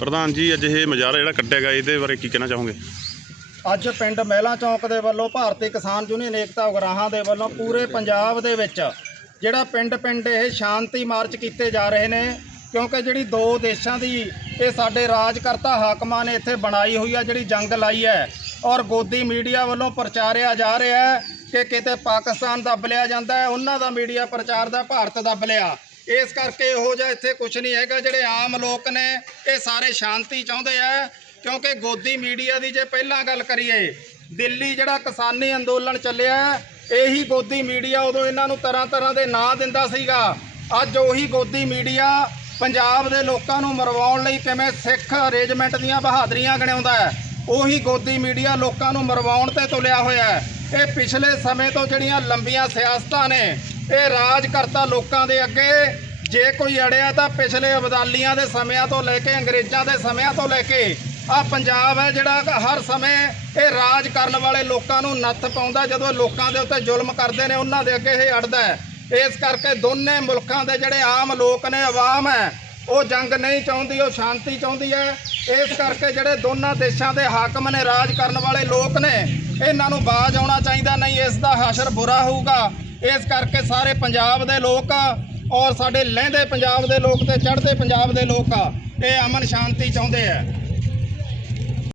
ਪ੍ਰਧਾਨ ਜੀ, ਅੱਜ ਇਹ ਮਜ਼ਾਰਾ ਜਿਹੜਾ ਕੱਟਿਆ ਗਿਆ, ਇਹਦੇ ਬਾਰੇ ਕੀ ਕਹਿਣਾ ਚਾਹੋਗੇ? ਅੱਜ ਪਿੰਡ ਮਹਿਲਾ ਚੌਂਕ ਦੇ ਵੱਲੋਂ ਭਾਰਤੀ ਕਿਸਾਨ ਯੂਨੀਅਨ ਏਕਤਾ ਉਗਰਾਹਾਂ ਦੇ ਵੱਲੋਂ ਪੂਰੇ ਪੰਜਾਬ ਦੇ ਵਿੱਚ ਜਿਹੜਾ ਪਿੰਡ ਪਿੰਡ ਇਹ ਸ਼ਾਂਤੀ ਮਾਰਚ ਕੀਤੇ ਜਾ ਰਹੇ ਨੇ, ਕਿਉਂਕਿ ਜਿਹੜੀ ਦੋ ਦੇਸ਼ਾਂ ਦੀ ਇਹ ਸਾਡੇ ਰਾਜਕਰਤਾ ਹਾਕਮਾਂ ਨੇ ਇੱਥੇ ਬਣਾਈ ਹੋਈ ਆ, ਜਿਹੜੀ ਜੰਗ ਲਾਈ ਹੈ, ਔਰ ਗੋਦੀ ਮੀਡੀਆ ਵੱਲੋਂ ਪ੍ਰਚਾਰਿਆ ਜਾ ਰਿਹਾ ਹੈ ਕਿ ਕਿਤੇ ਪਾਕਿਸਤਾਨ ਦੱਬ ਲਿਆ ਜਾਂਦਾ ਹੈ, ਉਹਨਾਂ ਦਾ ਮੀਡੀਆ ਪ੍ਰਚਾਰ ਦਾ ਭਾਰਤ ਦੱਬ ਲਿਆ। ਇਸ ਕਰਕੇ ਇਹੋ ਜਿਹਾ ਇੱਥੇ ਕੁਝ ਨਹੀਂ ਹੈਗਾ, ਜਿਹੜੇ ਆਮ ਲੋਕ ਨੇ, ਇਹ ਸਾਰੇ ਸ਼ਾਂਤੀ ਚਾਹੁੰਦੇ ਆ, ਕਿਉਂਕਿ ਗੋਦੀ ਮੀਡੀਆ ਦੀ ਜੇ ਪਹਿਲਾਂ ਗੱਲ ਕਰੀਏ, ਦਿੱਲੀ ਜਿਹੜਾ ਕਿਸਾਨੀ ਅੰਦੋਲਨ ਚੱਲਿਆ, ਇਹੀ ਗੋਦੀ ਮੀਡੀਆ ਉਦੋਂ ਇਹਨਾਂ ਨੂੰ ਤਰ੍ਹਾਂ ਤਰ੍ਹਾਂ ਦੇ ਨਾਂ ਦਿੰਦਾ ਸੀਗਾ। ਅੱਜ ਉਹੀ ਗੋਦੀ ਮੀਡੀਆ ਪੰਜਾਬ ਦੇ ਲੋਕਾਂ ਨੂੰ ਮਰਵਾਉਣ ਲਈ ਕਿਵੇਂ ਸਿੱਖ ਅਰੇਂਜਮੈਂਟ ਦੀਆਂ ਬਹਾਦਰੀਆਂ ਗਣਾਉਂਦਾ ਹੈ, ਉਹੀ ਗੋਦੀ ਮੀਡੀਆ ਲੋਕਾਂ ਨੂੰ ਮਰਵਾਉਣ ਤੇ ਤੁਲਿਆ ਹੋਇਆ ਹੈ। ਇਹ ਪਿਛਲੇ ਸਮੇਂ ਤੋਂ ਜਿਹੜੀਆਂ ਲੰਬੀਆਂ ਸਿਆਸਤਾਂ ਨੇ ਇਹ ਰਾਜ ਕਰਤਾ ਲੋਕਾਂ ਦੇ ਅੱਗੇ। ਜੇ ਕੋਈ ਅੜਿਆ ਤਾਂ ਪਿਛਲੇ ਅਬਦਾਲੀਆਂ ਦੇ ਸਮਿਆਂ ਤੋਂ ਲੈ ਕੇ ਅੰਗਰੇਜ਼ਾਂ ਦੇ ਸਮਿਆਂ ਤੋਂ ਲੈ ਕੇ ਆ ਪੰਜਾਬ ਹੈ ਜਿਹੜਾ ਹਰ ਸਮੇਂ ਇਹ ਰਾਜ ਕਰਨ ਵਾਲੇ ਲੋਕਾਂ ਨੂੰ ਨੱਥ ਪਾਉਂਦਾ, ਜਦੋਂ ਲੋਕਾਂ ਦੇ ਉੱਤੇ ਜ਼ੁਲਮ ਕਰਦੇ ਨੇ, ਉਹਨਾਂ ਦੇ ਅੱਗੇ ਇਹ ਅੜਦਾ ਹੈ। ਇਸ ਕਰਕੇ ਦੋਨੇ ਮੁਲਕਾਂ ਦੇ ਜਿਹੜੇ ਆਮ ਲੋਕ ਨੇ, ਆਵਾਮ ਹੈ, ਉਹ ਜੰਗ ਨਹੀਂ ਚਾਹੁੰਦੀ, ਉਹ ਸ਼ਾਂਤੀ ਚਾਹੁੰਦੀ ਹੈ। ਇਸ ਕਰਕੇ ਜਿਹੜੇ ਦੋਨਾਂ ਦੇਸ਼ਾਂ ਦੇ ਹਾਕਮ ਨੇ, ਰਾਜ ਕਰਨ ਵਾਲੇ ਲੋਕ ਨੇ, ਇਹਨਾਂ ਨੂੰ ਬਾਜ ਆਉਣਾ ਚਾਹੀਦਾ, ਨਹੀਂ ਇਸ ਦਾ ਹਸ਼ਰ ਬੁਰਾ ਹੋਊਗਾ। ਇਸ ਕਰਕੇ ਸਾਰੇ ਪੰਜਾਬ ਦੇ ਲੋਕ ਔਰ ਸਾਡੇ ਲਹਿੰਦੇ ਪੰਜਾਬ ਦੇ ਲੋਕ ਤੇ ਚੜ੍ਹਦੇ ਪੰਜਾਬ ਦੇ ਲੋਕ ਇਹ ਅਮਨ ਸ਼ਾਂਤੀ ਚਾਹੁੰਦੇ ਆ।